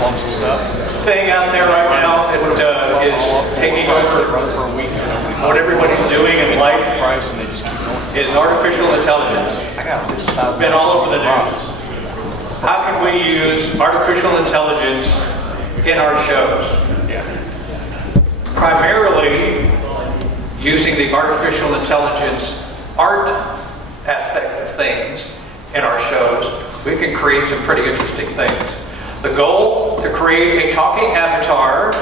clubs and stuff. thing out there right now that is taking over what everybody's doing in life And they just keep going. is artificial intelligence. I got It's been all over the news. How can we use artificial intelligence in our shows? Yeah. Primarily using the artificial intelligence art aspect of things in our shows, we can create some pretty interesting things. The goal, to create a talking avatar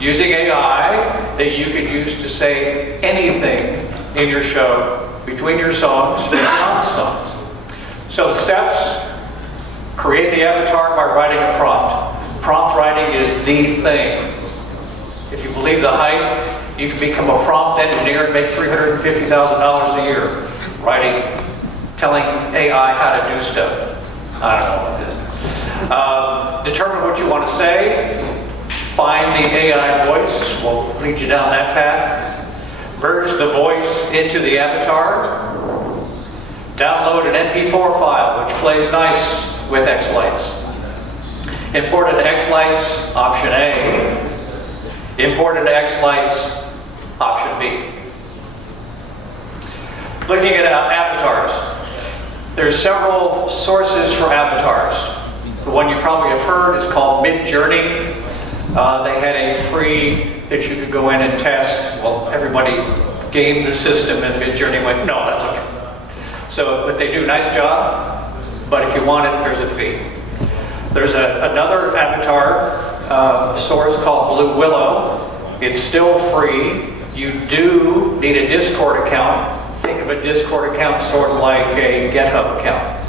using AI that you can use to say anything in your show, between your songs and beyond songs. So the steps: create the avatar by writing a prompt. Prompt writing is the thing. If you believe the hype, you can become a prompt engineer and make $350,000 a year writing, telling AI how to do stuff. I don't know what this is. Determine what you want to say. Find the AI voice. We'll lead you down that path. Merge the voice into the avatar. Download an MP4 file, which plays nice with X-Lights. Import into X-Lights, option A. Import into X-Lights, option B. Looking at avatars. There's several sources for avatars. The one you probably have heard is called Midjourney. They had a free that you could go in and test. Well, everybody gamed the system and Midjourney went, no, that's okay. So, but they do a nice job, but if you want it, there's a fee. There's another avatar source called Blue Willow. It's still free. You do need a Discord account. Think of a Discord account sort of like a GitHub account.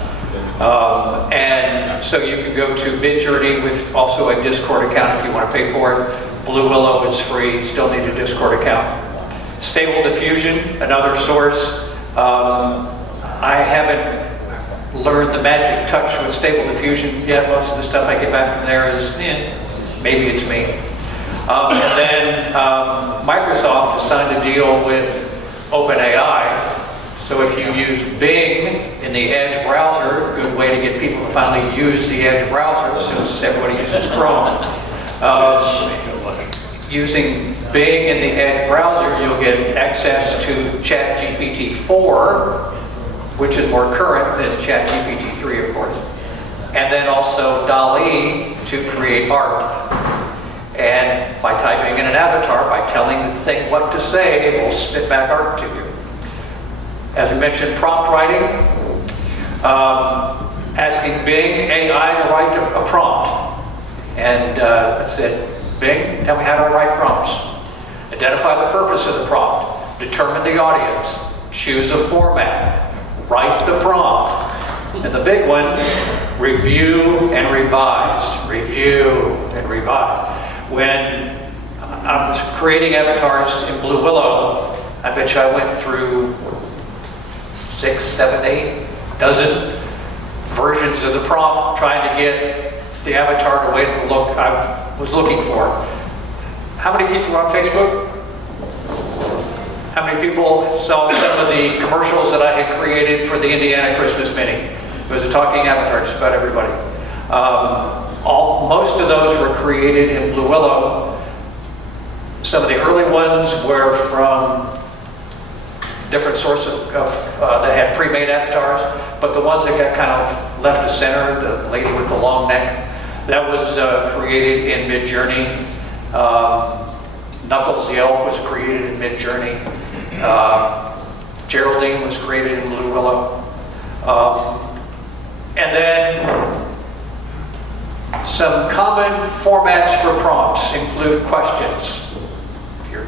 And so you can go to Midjourney with also a Discord account if you want to pay for it. Blue Willow is free, still need a Discord account. Stable Diffusion, another source. I haven't learned the magic touch with Stable Diffusion yet. Most of the stuff I get back from there is, maybe it's me. And then Microsoft has signed a deal with OpenAI. So if you use Bing in the Edge browser, a good way to get people to finally use the Edge browser since everybody uses Chrome. Using Bing in the Edge browser, you'll get access to ChatGPT 4, which is more current than ChatGPT 3, of course. And then also DALL-E to create art. And by typing in an avatar, by telling the thing what to say, it will spit back art to you. As we mentioned, prompt writing, asking Bing AI to write a prompt. And that's it. Bing, tell me how to write prompts. Identify the purpose of the prompt. Determine the audience. Choose a format. Write the prompt. And the big one, review and revise. Review and revise. When I was creating avatars in Blue Willow, I bet you I went through 6, 7, 8 dozen versions of the prompt trying to get the avatar the way to look I was looking for. How many people are on Facebook? How many people saw some of the commercials that I had created for the Indiana Christmas Mini? It was a talking avatar, just about everybody. Most of those were created in Blue Willow. Some of the early ones were from different sources that had pre-made avatars, but the ones that got kind of left to center, the lady with the long neck, that was created in Midjourney. Knuckles the Elf was created in Midjourney. Geraldine was created in Blue Willow. And then some common formats for prompts include questions. If you're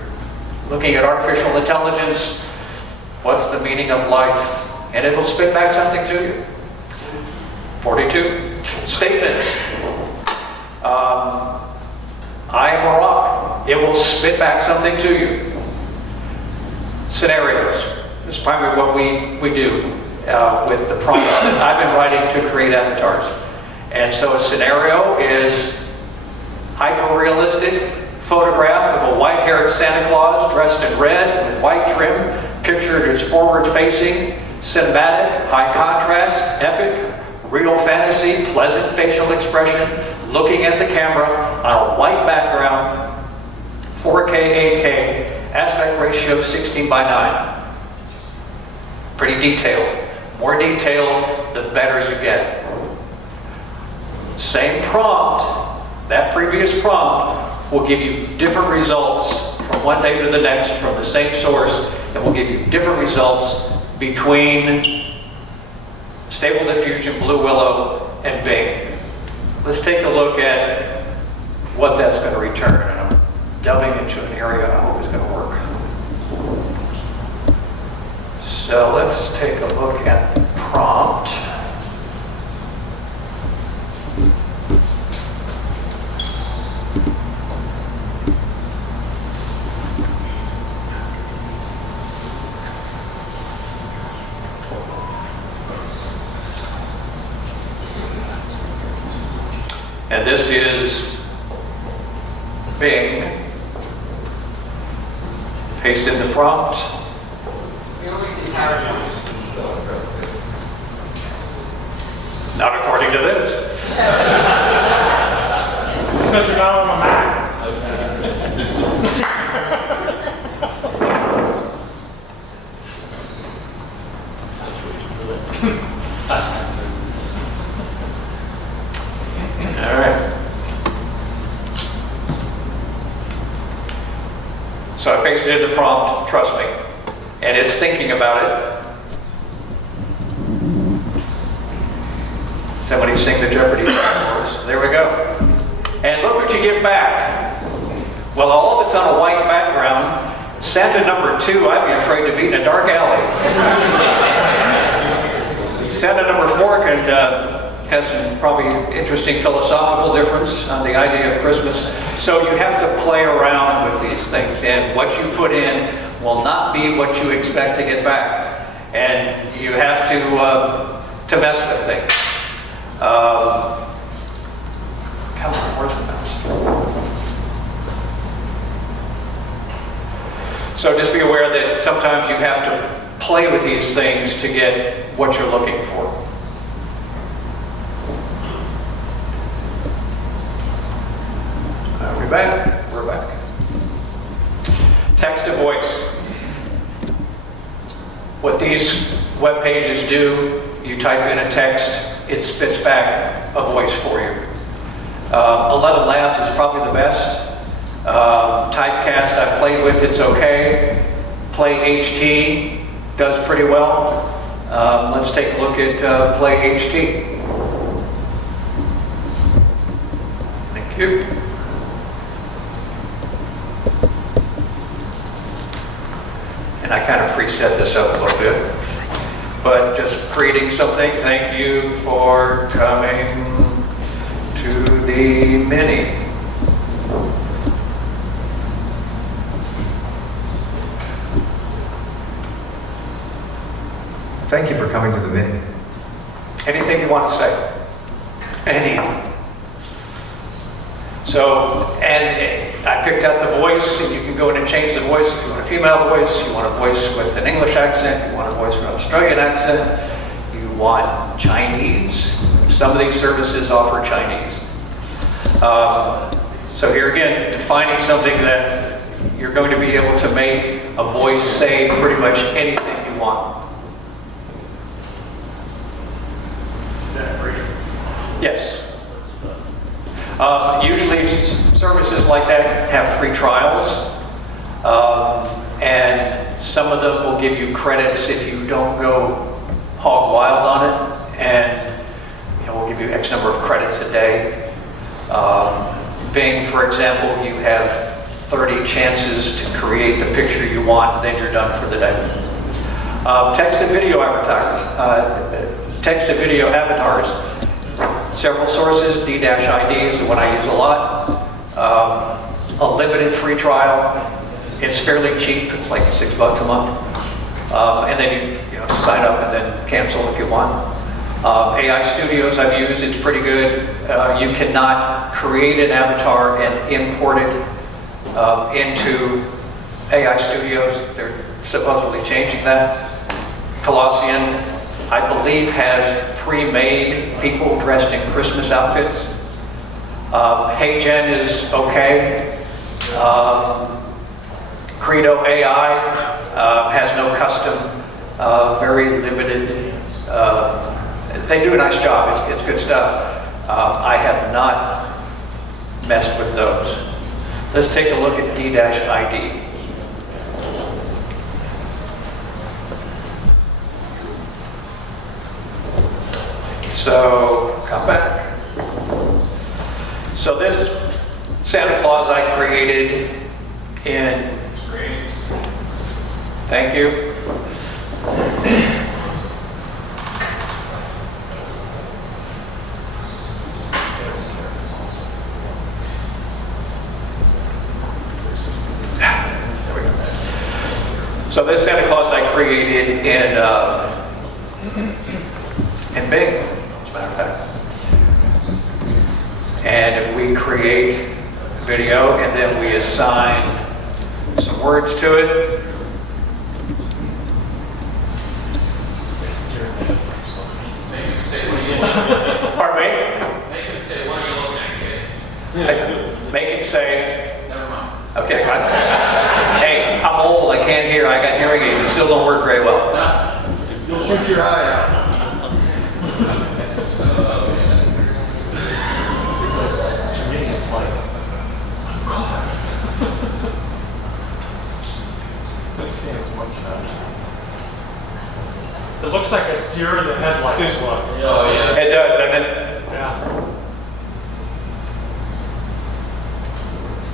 looking at artificial intelligence, what's the meaning of life? And it'll spit back something to you. 42. Statements. I am a rock. It will spit back something to you. Scenarios. This is probably what we do with the prompts that I've been writing to create avatars. And so a scenario is hyper-realistic photograph of a white-haired Santa Claus dressed in red with white trim, pictured as forward-facing, cinematic, high contrast, epic, real fantasy, pleasant facial expression, looking at the camera on a white background, 4K, 8K, aspect ratio 16:9. Pretty detailed. More detailed, the better you get. Same prompt, that previous prompt will give you different results from one day to the next from the same source, and will give you different results between Stable Diffusion, Blue Willow, and Bing. Let's take a look at what that's going to return. And I'm delving into an area I hope is going to work. So let's take a look at the prompt. And this is Bing. Paste in the prompt. We only see PowerPoint. Not according to this. Because you're not on my Mac. All right. So I pasted in the prompt, trust me, and it's thinking about it. Somebody sing the Jeopardy song for us. There we go. And look what you get back. Well, all of it's on a white background. Santa number 2, I'd be afraid to be in a dark alley. Santa number 4 could has some probably interesting philosophical difference on the idea of Christmas. So you have to play around with these things, and what you put in will not be what you expect to get back. And you have to mess with things. Come on, where's the mouse? So just be aware that sometimes you have to play with these things to get what you're looking for. Are we back? We're back. Text to voice. What these web pages do, you type in a text, it spits back a voice for you. 11 Labs is probably the best. Typecast I've played with, it's okay. Play HT does pretty well. Let's take a look at Play HT. Thank you. And I kind of preset this up a little bit, but just creating something. Thank you for coming to the mini. Thank you for coming to the mini. Anything you want to say? Anything. So, and I picked out the voice, and you can go in and change the voice. If you want a female voice, you want a voice with an English accent, you want a voice with an Australian accent, you want Chinese. Some of these services offer Chinese. So here again, defining something that you're going to be able to make a voice say pretty much anything you want. Is that free? Yes. Usually services like that have free trials, and some of them will give you credits if you don't go hog wild on it, and we'll give you X number of credits a day. Bing, for example, you have 30 chances to create the picture you want, then you're done for the day. Text and video avatars. Several sources, D-ID is the one I use a lot. A limited free trial. It's fairly cheap, it's like $6 a month. And then you sign up and then cancel if you want. AI Studios I've used, it's pretty good. You cannot create an avatar and import it into AI Studios. They're supposedly changing that. Colossian, I believe, has pre-made people dressed in Christmas outfits. HeyGen is okay. Credo AI has no custom, very limited. They do a nice job. It's good stuff. I have not messed with those. Let's take a look at D-ID. So, come back. So this Santa Claus I created in... Thank you. So this Santa Claus I created in Bing, as a matter of fact. And if we create a video and then we assign some words to it, pardon me? Make him say, what are you looking at, kid? Make it say, Never mind. okay, hey, I'm old, I can't hear, I got hearing aids, it still don't work very well. You'll shoot your eye out. To me, it's like, I'm caught. This seems much better. It looks like a deer in the headlights look. Oh, yeah. It does, doesn't it? Yeah.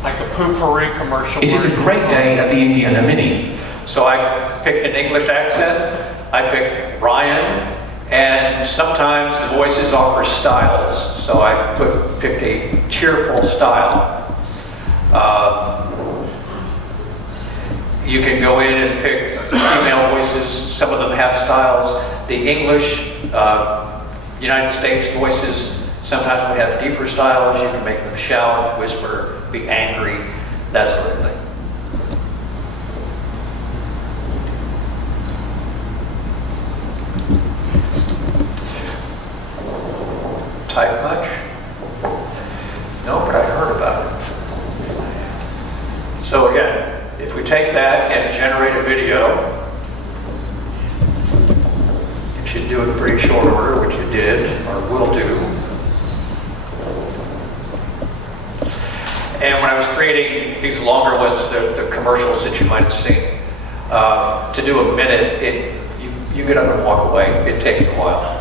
Like the Poo-Pourri commercial. It is a great day at the Indiana Mini. So I picked an English accent, I picked Ryan, and sometimes the voices offer styles. So I picked a cheerful style. You can go in and pick female voices. Some of them have styles. The English, United States voices sometimes we have deeper styles. You can make them shout, whisper, be angry, that sort of thing. Type much? No, but I heard about it. So again, if we take that and generate a video, it should do it in pretty short order, which it did, or will do. And when I was creating these longer ones, the commercials that you might have seen, to do a minute, you get up and walk away. It takes a while.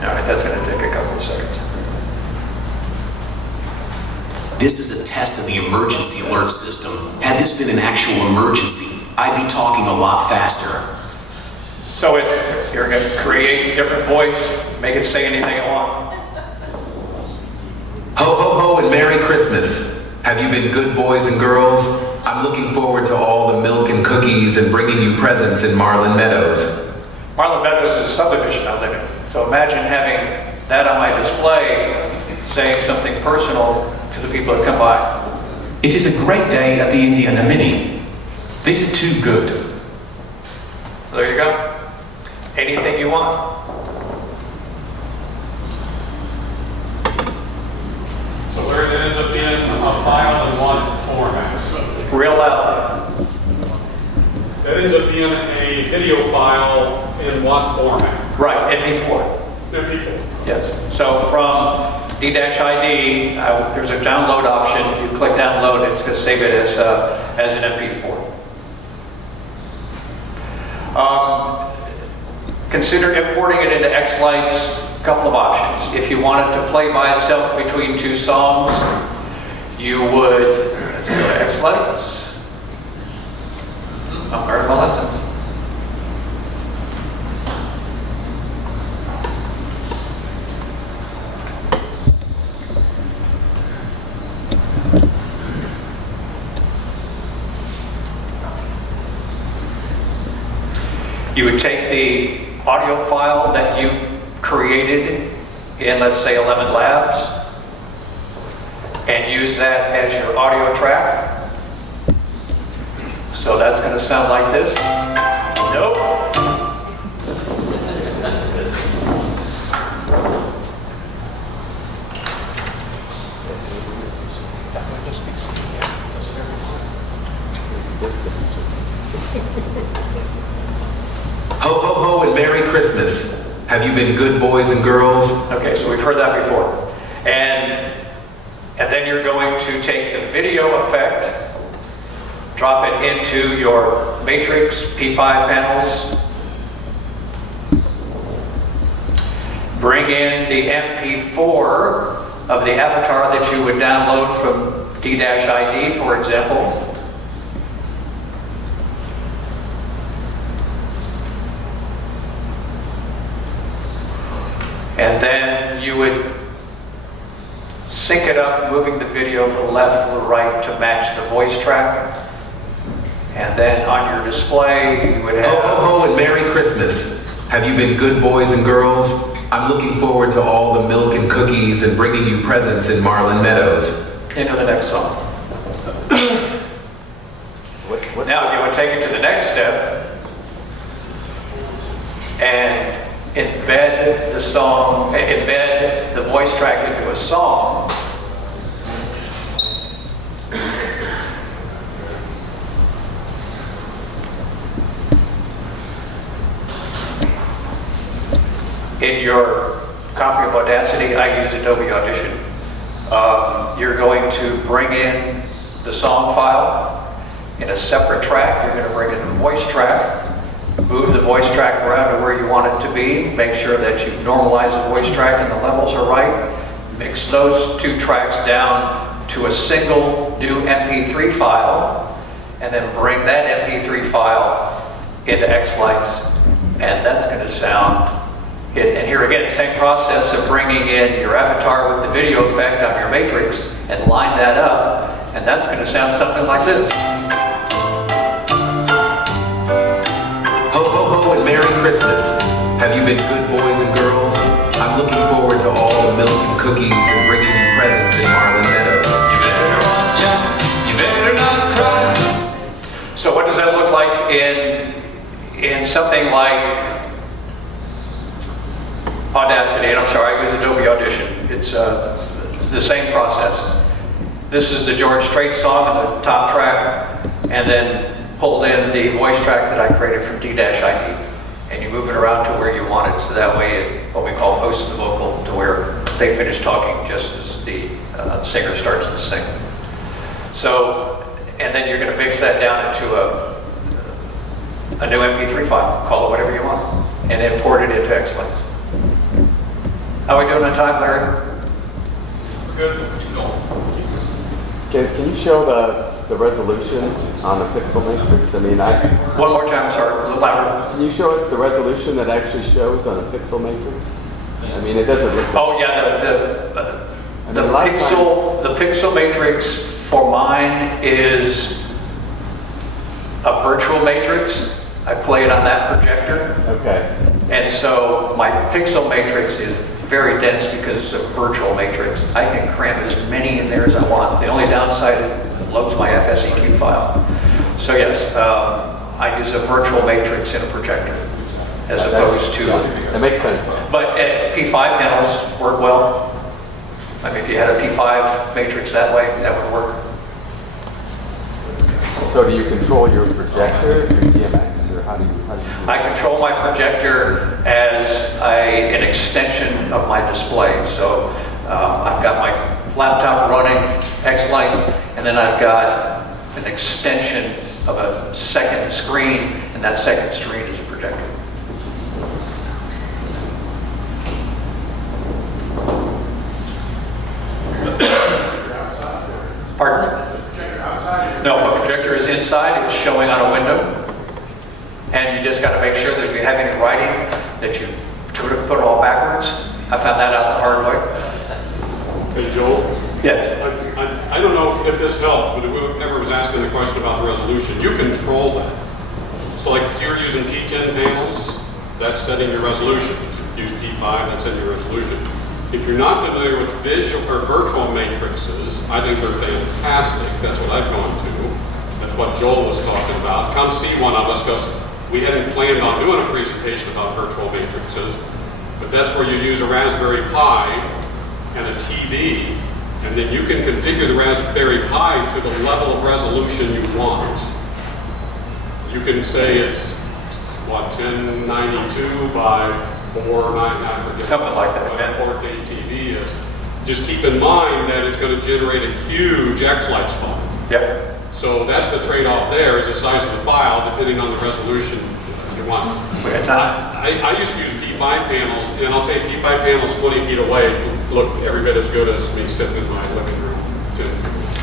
All right, that's going to take a couple of seconds. This is a test of the emergency alert system. Had this been an actual emergency, I'd be talking a lot faster. So you're going to create a different voice, make it say anything you want. Ho, ho, ho, and Merry Christmas. Have you been good boys and girls? I'm looking forward to all the milk and cookies and bringing you presents in Marlin Meadows. Marlin Meadows is a subdivision I live in. So imagine having that on my display, saying something personal to the people that come by. It is a great day at the Indiana Mini. This is too good. So there you go. Anything you want. So where it ends up being a file in one format. Real loud. That ends up being a video file in one format. Right, MP4. MP4. Yes. So from D-ID, there's a download option. You click download, it's going to save it as an MP4. Consider importing it into X-Lights. A couple of options. If you want it to play by itself between two songs, you would, let's go to X-Lights. I've learned my lessons. You would take the audio file that you created in, let's say, 11 Labs, and use that as your audio track. So that's going to sound like this. Nope. Ho ho ho and Merry Christmas. Have you been good boys and girls? Okay, so we've heard that before. And then you're going to take the video effect, drop it into your matrix P5 panels, bring in the MP4 of the avatar that you would download from D-ID, for example. And then you would sync it up, moving the video to the left or the right to match the voice track. And then on your display, you would have... Ho ho ho and Merry Christmas. Have you been good boys and girls? I'm looking forward to all the milk and cookies and bringing you presents in Marlin Meadows. Into the next song. Now you would take it to the next step and embed the song, embed the voice track into a song. In your copy of Audacity, I use Adobe Audition. You're going to bring in the song file in a separate track. You're going to bring in the voice track, move the voice track around to where you want it to be, make sure that you normalize the voice track and the levels are right, mix those two tracks down to a single new MP3 file, and then bring that MP3 file into X-Lights, and that's going to sound... And here again, same process of bringing in your avatar with the video effect on your matrix and line that up, and that's going to sound something like this. Ho ho ho and Merry Christmas. Have you been good boys and girls? I'm looking forward to all the milk and cookies and bringing you presents in Marlin Meadows. You better watch out, you better not cry. So what does that look like in something like Audacity? And I'm sorry, I use Adobe Audition. It's the same process. This is the George Strait song on the top track, and then pulled in the voice track that I created from D-ID. And you move it around to where you want it, so that way it, what we call hosts the vocal to where they finish talking just as the singer starts to sing. So, and then you're going to mix that down into a new MP3 file, call it whatever you want, and import it into X-Lights. How are we doing on time, Larry? Good, keep going. Can you show the resolution on the pixel matrix? I mean, One more time, sorry, a little louder. can you show us the resolution that actually shows on a pixel matrix? I mean, it doesn't look. Oh yeah, the pixel matrix for mine is a virtual matrix. I play it on that projector. Okay. And so my pixel matrix is very dense because it's a virtual matrix. I can cram as many in there as I want. The only downside is it loads my FSEQ file. So yes, I use a virtual matrix in a projector as opposed to... That makes sense. But P5 panels work well. I mean, if you had a P5 matrix that way, that would work. So do you control your projector, your DMX, or how do you do I control my projector as an extension of my display. So I've got my laptop running X-Lights, and then I've got an extension of a second screen, and that second screen is a projector. Pardon? No, the projector is inside, it's showing on a window. And you just got to make sure that if you have any writing, that you put it all backwards. I found that out the hard way. Hey, Joel? Yes. I don't know if this helps, but whoever was asking the question about the resolution, you control that. So like if you're using P10 panels, that's setting your resolution. If you use P5, that's setting your resolution. If you're not familiar with visual or virtual matrices, I think they're fantastic. That's what I've gone to. That's what Joel was talking about. Come see one of us, because we hadn't planned on doing a presentation about virtual matrices, but that's where you use a Raspberry Pi and a TV, and then you can configure the Raspberry Pi to the level of resolution you want. You can say it's, what, 1092 by 499, Something like that, what yeah. a 4K TV is. Just keep in mind that it's going to generate a huge X-Lights file. Yep. So that's the trade-off there, is the size of the file, depending on the resolution you want. I used to use P5 panels, and I'll take P5 panels 20 feet away, look every bit as good as me sitting in my living room.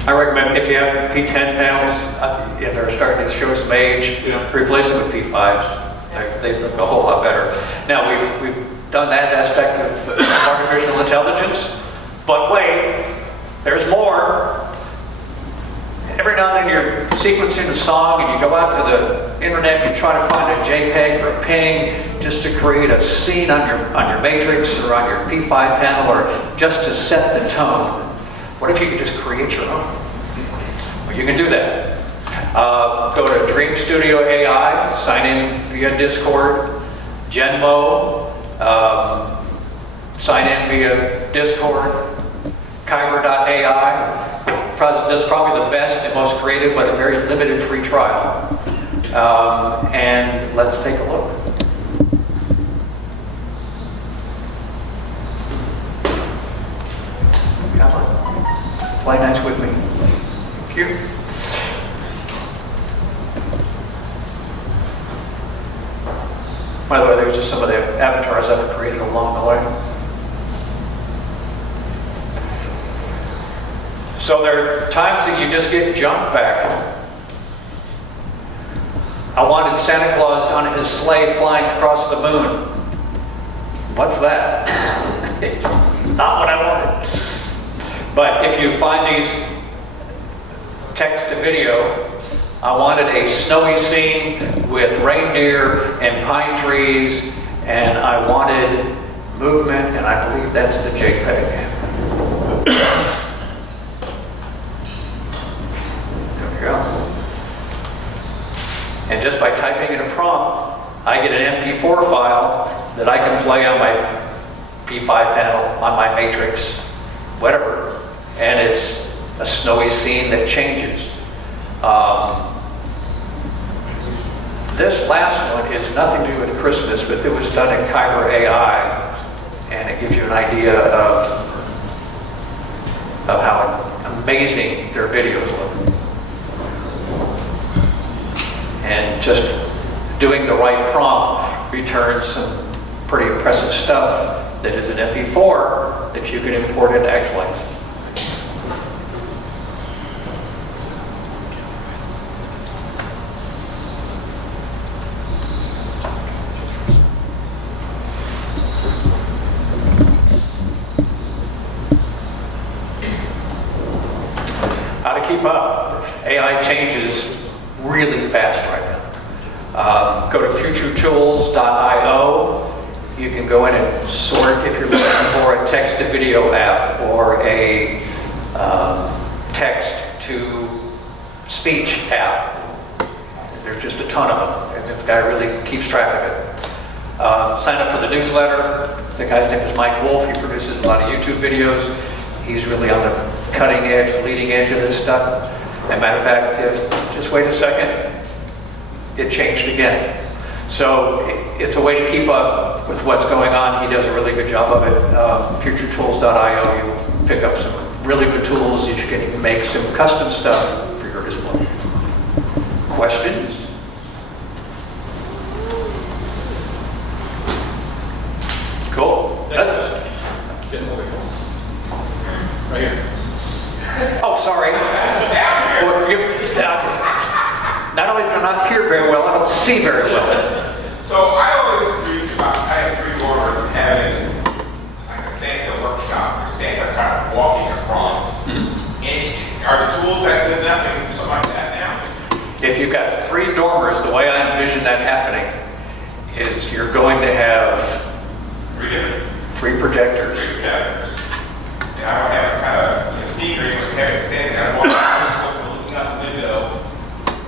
I recommend if you have P10 panels, and they're starting to show some age, Yeah. replace them with P5s. They look a whole lot better. Now, we've done that aspect of artificial intelligence, but wait, there's more. Every now and then you're sequencing a song and you go out to the internet and you try to find a JPEG or a PNG just to create a scene on your matrix or on your P5 panel, or just to set the tone. What if you could just create your own? Well, you can do that. Go to Dream Studio AI, sign in via Discord, Genmo, sign in via Discord, Kyber.ai. Does probably the best and most creative, but a very limited free trial. And let's take a look. Come on, play nice with me. Thank you. By the way, there's just some of the avatars I've created along the way. So there are times that you just get junk back. I wanted Santa Claus on his sleigh flying across the moon. What's that? It's not what I wanted. But if you find these text to video, I wanted a snowy scene with reindeer and pine trees, and I wanted movement, and I believe that's the JPEG. Go. And just by typing in a prompt, I get an MP4 file that I can play on my P5 panel, on my matrix, whatever, and it's a snowy scene that changes. This last one is nothing to do with Christmas, but it was done in Kyber AI, and it gives you an idea of how amazing their videos look. And just doing the right prompt returns some pretty impressive stuff that is an MP4 that you can import into X-Lights. How to keep up. AI changes really fast right now. Go to futuretools.io. You can go in and sort if you're looking for a text-to-video app or a text-to-speech app. There's just a ton of them, and this guy really keeps track of it. Sign up for the newsletter. The guy's name is Mike Wolf. He produces a lot of YouTube videos. He's really on the cutting edge, leading edge of this stuff. As a matter of fact, just wait a second, it changed again. So it's a way to keep up with what's going on. He does a really good job of it. Futuretools.io, you'll pick up some really good tools. You can even make some custom stuff for your display. Questions? Cool. Right here. Oh, sorry. Well, not only do I not hear very well, I don't see very well. So I always dreamed about, I have 3 daughters and having like a Santa workshop or Santa kind of walking across. And are the tools that good enough to do something like that now? If you've got 3 dormers, the way I envision that happening is you're going to have 3 different. 3 projectors. Projectors. And I would have kind of secret with having said that. I was looking out the window.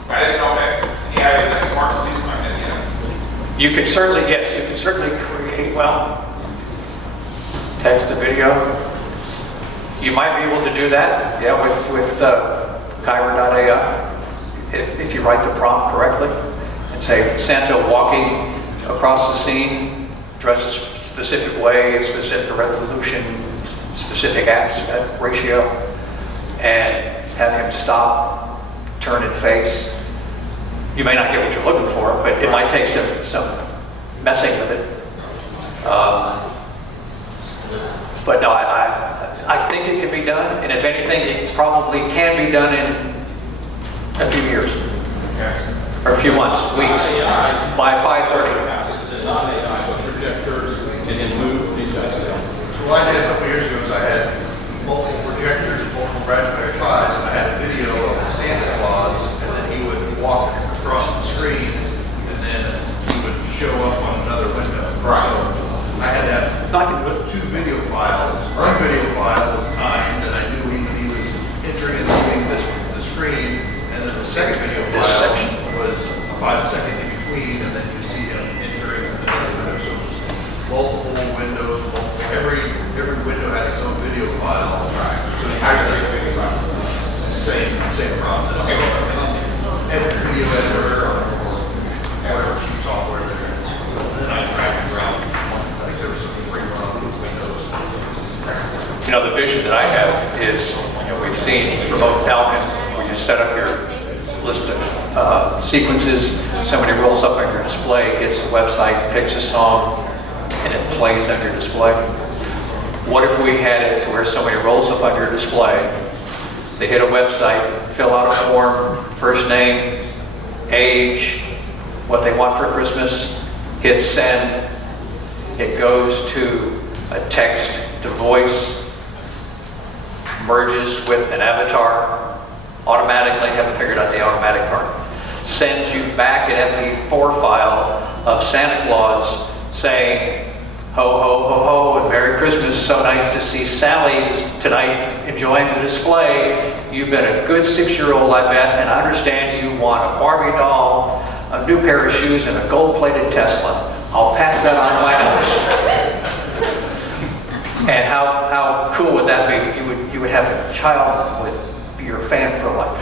But I didn't know if that, yeah, that's smart to do something like that, yeah. You can certainly, yes, you can certainly create, well, text to video. You might be able to do that, yeah, with Kyber.ai. If you write the prompt correctly and say Santa walking across the scene, dressed a specific way, specific resolution, specific aspect ratio, and have him stop, turn and face. You may not get what you're looking for, but it might take some messing with it. But no, I think it can be done, and if anything, it probably can be done in a few years, or a few months, weeks, by 5:30. Projectors and move these guys around. So what I did a couple years ago is I had multiple projectors, multiple Raspberry Pis, and I had a video of Santa Claus, and then he would walk across the screen, and then he would show up on another window. Right. So I had to have I can do it. 2 video files. One video file was timed, and I knew he was entering and leaving the screen, and then the second video file was a 5-second in between, and then you see him entering the next window. So it was multiple windows, every window had its own video file. Right. So you I had really think about it. same process. Okay. Every video editor or whatever cheap software there is. And then I dragged it around. Like there was some free run windows. You know, the vision that I have is, we've seen remote Falcon, where you set up your list of sequences, somebody rolls up on your display, hits the website, picks a song, and it plays on your display. What if we had it to where somebody rolls up on your display, they hit a website, fill out a form, first name, age, what they want for Christmas, hit send, it goes to a text to voice, merges with an avatar, automatically, haven't figured out the automatic part, sends you back an MP4 file of Santa Claus saying, ho, ho, ho, ho, and Merry Christmas. So nice to see Sally tonight enjoying the display. You've been a good 6-year-old, I bet, and I understand you want a Barbie doll, a new pair of shoes, and a gold-plated Tesla. I'll pass that on to my house. And how cool would that be? You would have a child who would be your fan for life.